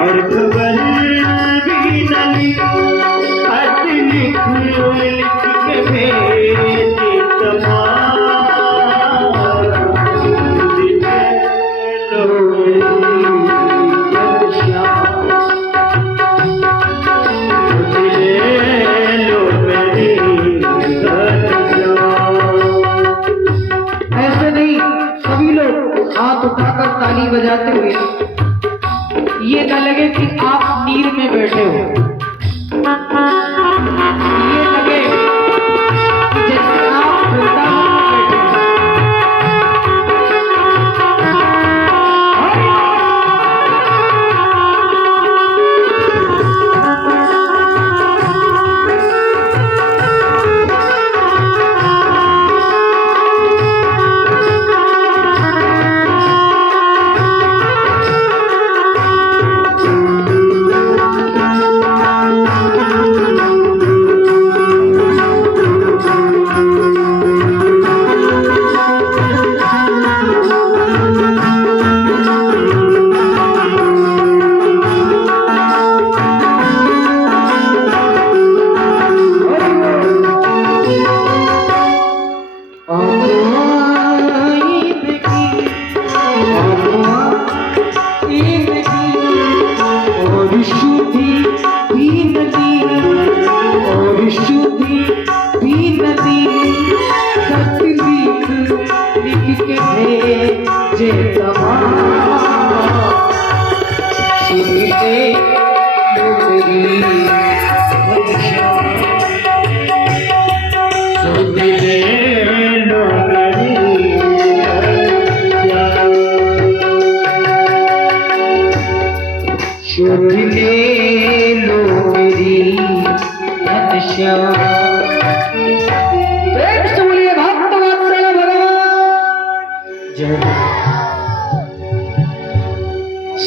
और खबर भी न ली खत लिख लिख के भेजे तमाम हाथ उठाकर ताली बजाते हुए ये न लगे कि आप नीर में बैठे हो, ये लगे जैसे आप वृंदावन में बैठे हो।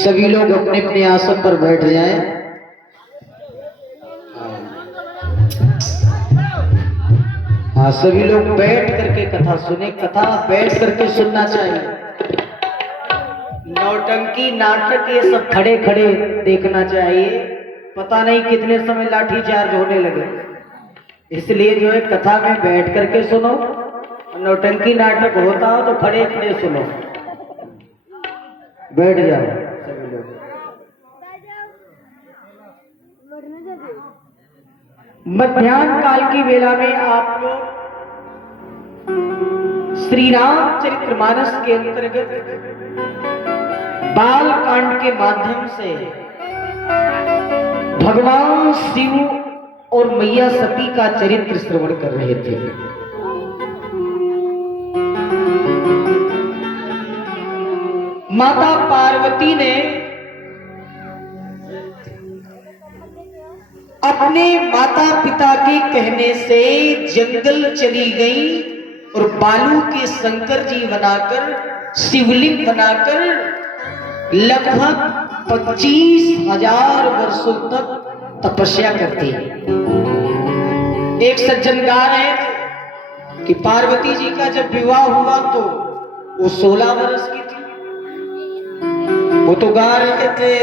सभी लोग अपने अपने आसन पर बैठ जाएं। हाँ, सभी लोग बैठ करके कथा सुने। कथा बैठ करके सुनना चाहिए। नौटंकी नाटक ये सब खड़े खड़े देखना चाहिए। पता नहीं कितने समय लाठी चार्ज होने लगे, इसलिए जो है कथा में बैठ करके सुनो। नौटंकी नाटक होता हो तो खड़े खड़े सुनो। बैठ जाओ सभी लोग। मध्याह्न काल की वेला में आप लोग श्री रामचरितमानस के अंतर्गत बाल कांड के माध्यम से भगवान शिव और मैया सती का चरित्र श्रवण कर रहे थे। माता पार्वती ने अपने माता पिता के कहने से जंगल चली गई और बालू के शंकर जी बनाकर, शिवलिंग बनाकर लगभग 25,000 वर्षों तक तपस्या करती है। एक सज्जन गा रहे थे कि पार्वती जी का जब विवाह हुआ तो वो 16 वर्ष की थी। वो तो गा रहे थे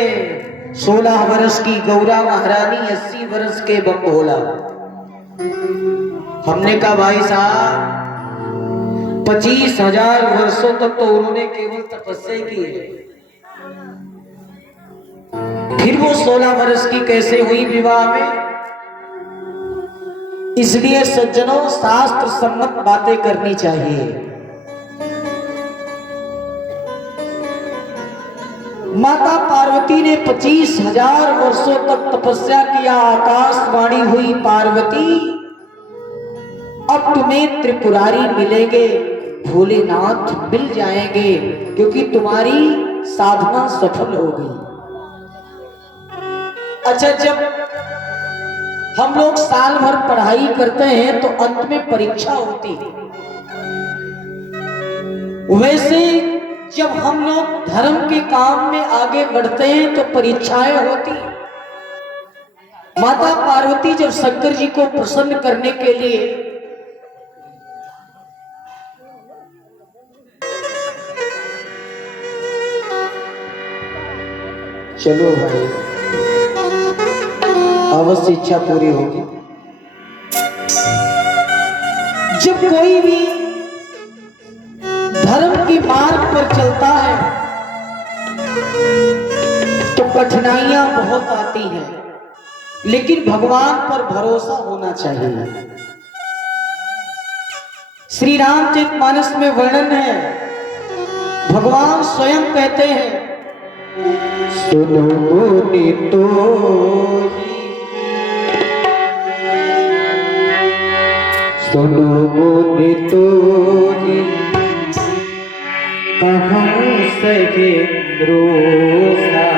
16 वर्ष की गौरा महारानी 80 वर्ष के बम भोला। हमने कहा भाई साहब 25,000 वर्षों तक तो उन्होंने केवल तपस्या की है, फिर वो 16 वर्ष की कैसे हुई विवाह में? इसलिए सज्जनों शास्त्र सम्मत बातें करनी चाहिए। माता पार्वती ने 25,000 वर्षों तक तपस्या किया। आकाशवाणी हुई, पार्वती अब तुम्हें त्रिपुरारी मिलेंगे, भोलेनाथ मिल जाएंगे, क्योंकि तुम्हारी साधना सफल हो गई। अच्छा, जब हम लोग साल भर पढ़ाई करते हैं तो अंत में परीक्षा होती है। वैसे जब हम लोग धर्म के काम में आगे बढ़ते हैं तो परीक्षाएं होती। माता पार्वती जब शंकर जी को प्रसन्न करने के लिए चलो भाई, अवश्य इच्छा पूरी होगी। जब कोई भी धर्म की मार्ग पर चलता है तो कठिनाइयां बहुत आती हैं, लेकिन भगवान पर भरोसा होना चाहिए। श्री रामचरितमानस में वर्णन है, भगवान स्वयं कहते हैं, सुनो नितो सुनो नितो कहाँ सके रोसा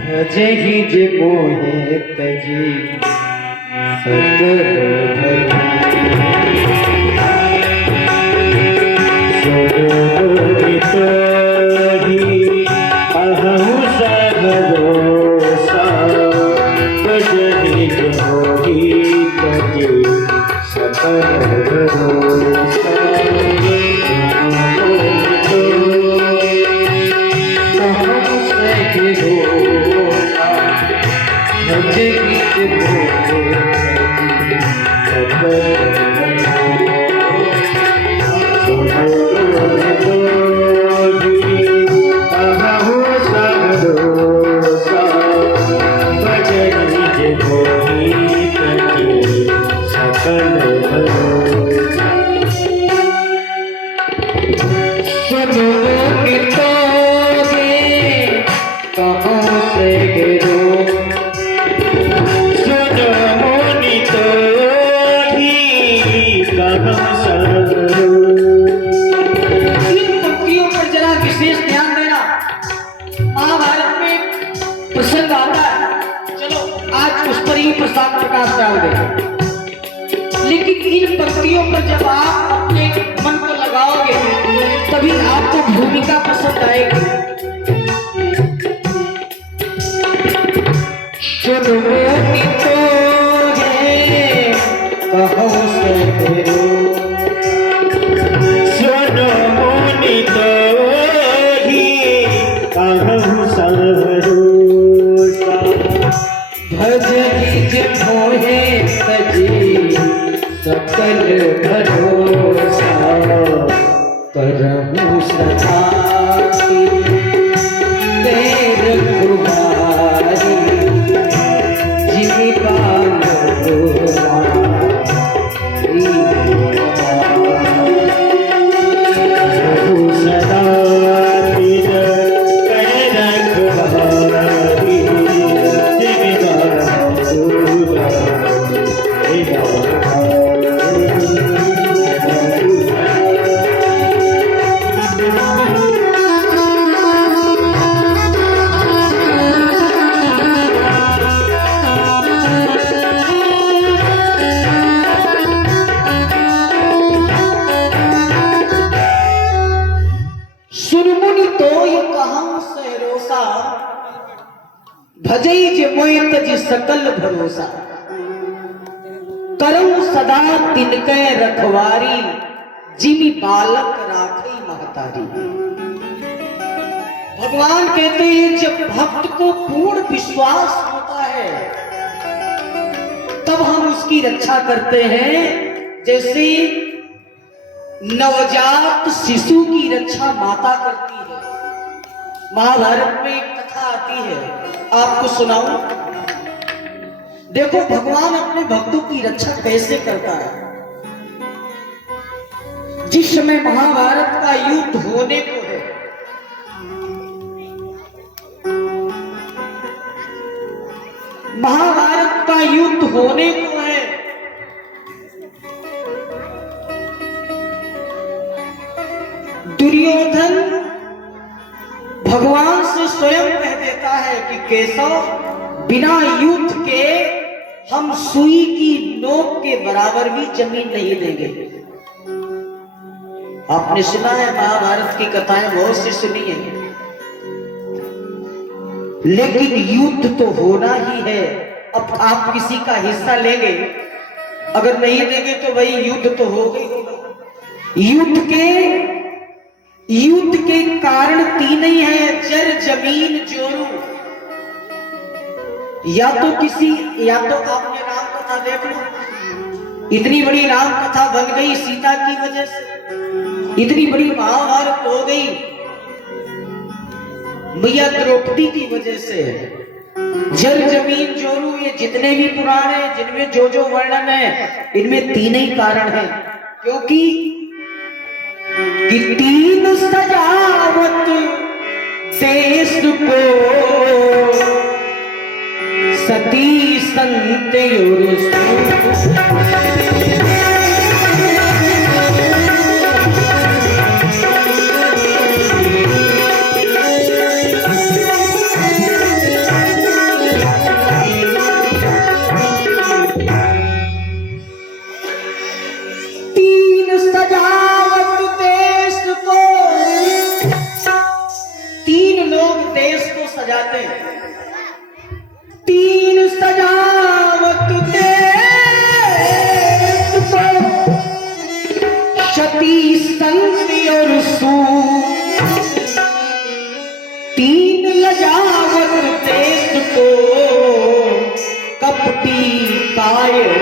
भजहि जे मोहे तजी सत प्रसंग आता है, चलो आज उस पर ही प्रसाद प्रकाश डाल दें। लेकिन इन पंक्तियों पर जब आप अपने मन को लगाओगे तभी आपको भूमिका पसंद आएगी। सकल भरोसा करहु सदा तेरे कुमारी जिमी सदा भजई जे मोहि तज सकल भरोसा करऊं सदा तिनके रखवारी जिमी बालक राखई महतारी। भगवान कहते हैं जब भक्त को पूर्ण विश्वास होता है तब हम उसकी रक्षा करते हैं, जैसे नवजात शिशु की रक्षा माता करती है। महाभारत में एक कथा आती है, आपको सुनाऊं। देखो भगवान अपने भक्तों की रक्षा कैसे करता है। जिस समय महाभारत का युद्ध होने को है, महाभारत का युद्ध होने को है, दुर्योधन भगवान से स्वयं कह देता है कि केशव, बिना युद्ध के हम सुई की नोक के बराबर भी जमीन नहीं देंगे। आपने सुना है, महाभारत की कथाएं बहुत सी सुनी है, लेकिन युद्ध तो होना ही है। अब आप किसी का हिस्सा लेंगे, अगर नहीं देंगे तो भाई युद्ध तो होगा ही होगा। युद्ध के युद्ध के कारण तीन ही है, जर जमीन जोरू। या तो आपने राम कथा देख लो, इतनी बड़ी राम कथा बन गई सीता की वजह से, इतनी बड़ी महाभारत हो गई मैया द्रौपदी की वजह से। जल जमीन जोरू, ये जितने भी पुराण हैं जिनमें जो जो वर्णन है, इनमें तीन ही कारण है। क्योंकि कि तीन सजावट देश को, सती संत सजाते हैं। तीन सजावट देश को, सती संत और सूर। तीन लजावट देश को, कपटी कायर।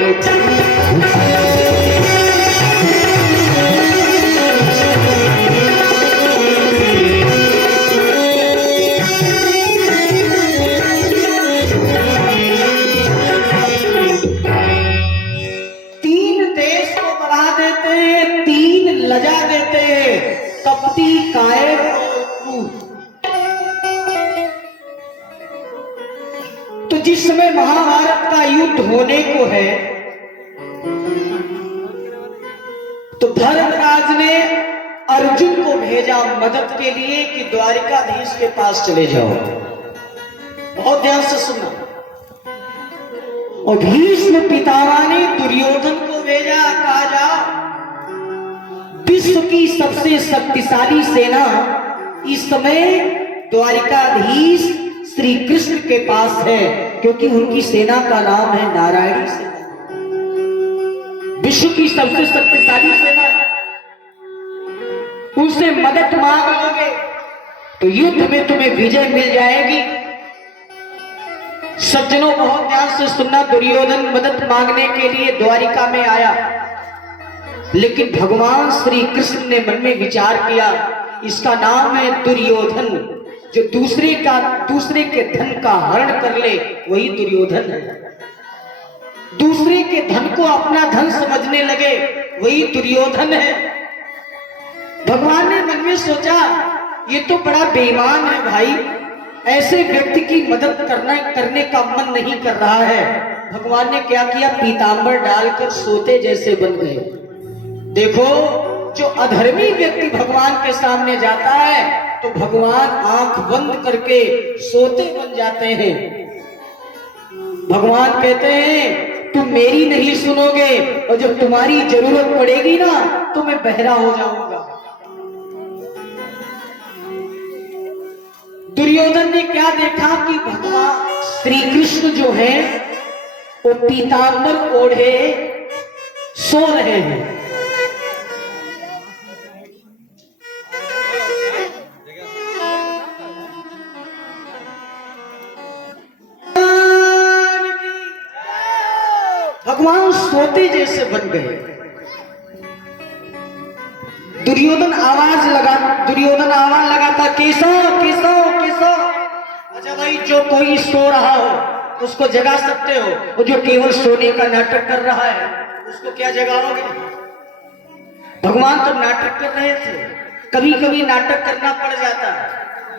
लजा देते हैं, कपटी कायर और क्रूर। तो जिस समय महाभारत का युद्ध होने को है, तो धर्मराज ने अर्जुन को भेजा मदद के लिए कि द्वारिकाधीश के पास चले जाओ। बहुत ध्यान से सुनना। और भीष्म पितामह ने दुर्योधन को भेजा, कहा जा विश्व की सबसे शक्तिशाली सेना इस समय द्वारिकाधीश श्री कृष्ण के पास है, क्योंकि उनकी सेना का नाम है नारायणी सेना। विश्व की सबसे शक्तिशाली सेना, उनसे मदद मांग लोगे तो युद्ध में तुम्हें विजय मिल जाएगी। सज्जनों बहुत ध्यान से सुनना। दुर्योधन मदद मांगने के लिए द्वारिका में आया, लेकिन भगवान श्री कृष्ण ने मन में विचार किया, इसका नाम है दुर्योधन। जो दूसरे के धन का हरण कर ले वही दुर्योधन है। दूसरे के धन को अपना धन समझने लगे वही दुर्योधन है। भगवान ने मन में सोचा, ये तो बड़ा बेईमान है भाई, ऐसे व्यक्ति की मदद करने का मन नहीं कर रहा है। भगवान ने क्या किया, पीतांबर डालकर सोते जैसे बन गए। देखो, जो अधर्मी व्यक्ति भगवान के सामने जाता है तो भगवान आंख बंद करके सोते बन जाते हैं। भगवान कहते हैं तुम मेरी नहीं सुनोगे, और जब तुम्हारी जरूरत पड़ेगी ना तो मैं बहरा हो जाऊंगा। दुर्योधन ने क्या देखा कि भगवान श्री कृष्ण जो है वो पीतांबर ओढ़े सो रहे हैं। भगवान सोते जैसे बन गए। दुर्योधन आवाज लगाता, केशव केशव केशव। अच्छा भाई, जो कोई सो रहा हो उसको जगा सकते हो, और जो केवल सोने का नाटक कर रहा है उसको क्या जगाओगे? भगवान तो नाटक कर रहे थे, कभी कभी नाटक करना पड़ जाता।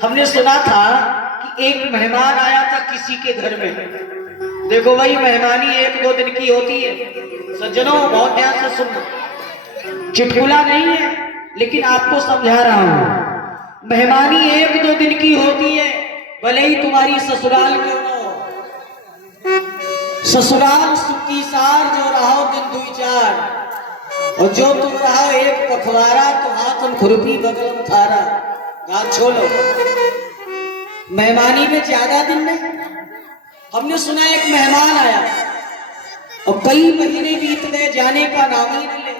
हमने सुना था कि एक मेहमान आया था किसी के घर में। देखो भाई, मेहमानी 1-2 दिन की होती है। सज्जनों बहुत ध्यान से सुनना, चुटकुला नहीं है लेकिन आपको समझा रहा हूं। मेहमानी 1-2 दिन की होती है, भले ही तुम्हारी ससुराल क्यों न हो। ससुराल सुखी सार जो रहो दिन 2-4, और जो तुम रहो एक पखवारा तो हाथ खुरपी बगल थारा। गाछ छोड़ो, मेहमानी में ज्यादा दिन नहीं। हमने सुना एक मेहमान आया और कई महीने बीत गए, जाने का नाम ही नहीं ले।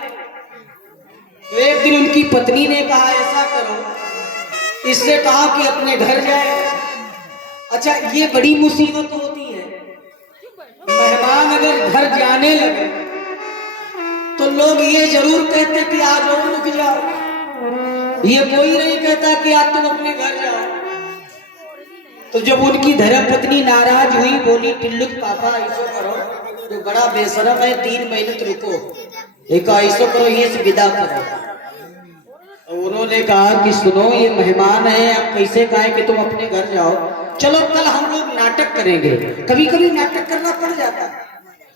तो एक दिन उनकी पत्नी ने कहा ऐसा करो, इससे कहा कि अपने घर जाए। अच्छा, ये बड़ी मुसीबत होती है, मेहमान अगर घर जाने लगे तो लोग ये जरूर कहते कि आज और रुक जाओ, ये कोई नहीं कहता कि आज तुम अपने घर जाओ। तो जब उनकी धर्मपत्नी नाराज हुई, बोली टिल्लुक पापा ऐसो करो, जो बड़ा बेशरम है 3 महीने तो रुको, एक ऐसो करो ये से विदा करो। तो उन्होंने कहा कि सुनो ये मेहमान है, आप कैसे कहे कि तुम अपने घर जाओ, चलो कल हम लोग नाटक करेंगे। कभी कभी नाटक करना पड़ जाता है,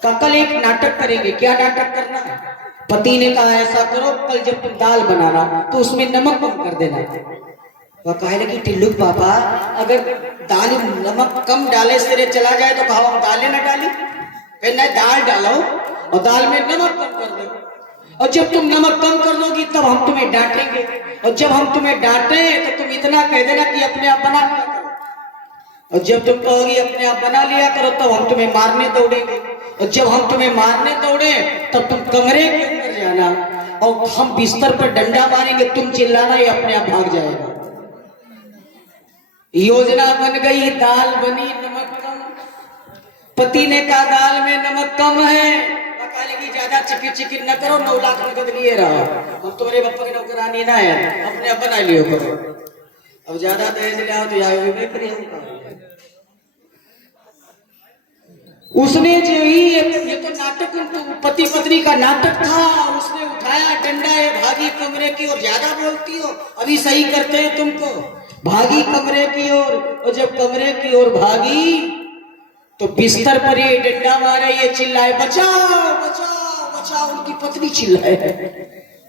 कल एक नाटक करेंगे। क्या नाटक करना है? पति ने कहा ऐसा करो, कल जब तुम दाल बनाना तो उसमें नमक कम कर देना। वह कहे लगी टिल्लुक पापा अगर दाल नमक कम डाले से चला जाए तो कहा हम दालें न डाली, कहना दाल डालो और दाल में नमक कम कर दो, और जब तुम नमक कम कर दोगी तब हम तुम्हें डांटेंगे, और जब हम तुम्हें डांटे तो तुम इतना कह देना कि अपने आप बना लिया करो, और जब तुम कहोगी अपने आप बना लिया करो तब हम तुम्हें मारने दौड़ेंगे, और जब हम तुम्हें मारने दौड़े तब तुम कमरे के अंदर जाना और हम बिस्तर पर डंडा मारेंगे, तुम चिल्लाना, ये अपने आप भाग जाएगा। योजना बन गई, दाल बनी, नमक कम। पति ने कहा दाल में नमक कम है, लगी ज्यादा चिकिन चिकिन न करो, 9 लाख नगद लिए रहो, हम तुम्हारे बप्पा की नौकरानी ना है, अपने आप बना लियो करो, अब ज्यादा दहेज ले आओ तो उसने जो ही ये तो नाटक पति पत्नी का नाटक था, उसने उठाया डंडा, है भागी कमरे की ओर। ज्यादा बोलती हो, अभी सही करते हैं तुमको। भागी कमरे की ओर, और जब कमरे की ओर भागी तो बिस्तर पर ये डंडा मारे, ये चिल्लाए बचाओ बचाओ बचाओ, उनकी पत्नी चिल्लाए।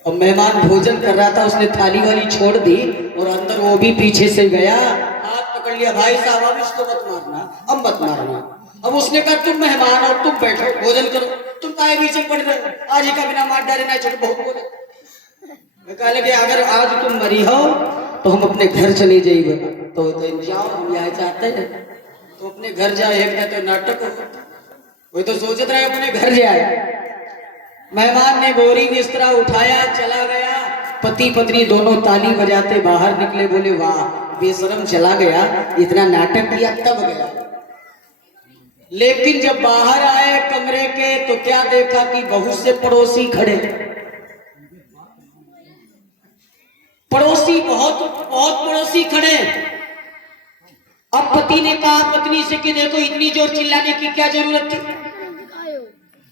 और मेहमान भोजन कर रहा था, उसने थाली वाली छोड़ दी और अंदर वो भी पीछे से गया, हाथ पकड़ लिया, भाई साहब अब इसको मत मारना, अब मत मारना। अब उसने कहा तुम मेहमान और तुम बैठो भोजन करो, तुम काहे पीछे पड़ रहे हो, आज ही का बिना मार डाले ना छोड़, बहुत बोले। मैं कहा लगे अगर आज तुम मरी हो तो हम अपने घर चले जाइए, तो जाओ हम यहाँ चाहते हैं, तो अपने घर जाए, एक तो नाटक हो, वही तो सोचते रहे अपने घर जाए। मेहमान ने बोरी बिस्तरा उठाया, चला गया। पति पत्नी दोनों ताली बजाते बाहर निकले, बोले वाह बेशरम चला गया, इतना नाटक किया तब गया। लेकिन जब बाहर आए कमरे के तो क्या देखा कि बहुत से पड़ोसी खड़े, पड़ोसी बहुत बहुत पड़ोसी खड़े। अब पति ने कहा पत्नी से कि देखो इतनी जोर चिल्लाने की क्या जरूरत थी,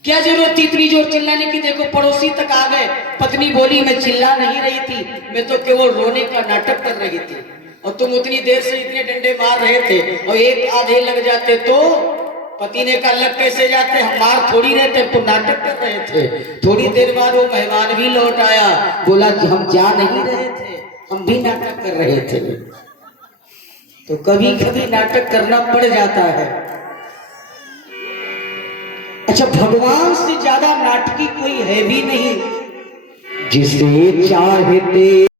क्या जरूरत थी इतनी जोर चिल्लाने की, देखो पड़ोसी तक आ गए। पत्नी बोली मैं चिल्ला नहीं रही थी, मैं तो केवल रोने का नाटक कर रही थी, और तुम उतनी देर से इतने डंडे मार रहे थे, और एक आधे लग जाते तो। पति ने कहा लग कैसे जाते, हम मार थोड़ी रहे थे, तुम नाटक कर रहे थे। थोड़ी देर बाद वो मेहमान भी लौट आया, बोला कि हम जा नहीं रहे थे, हम भी नाटक कर रहे थे। तो कभी कभी नाटक करना पड़ जाता है। अच्छा, भगवान से ज्यादा नाटकी कोई है भी नहीं, जिसे चाहते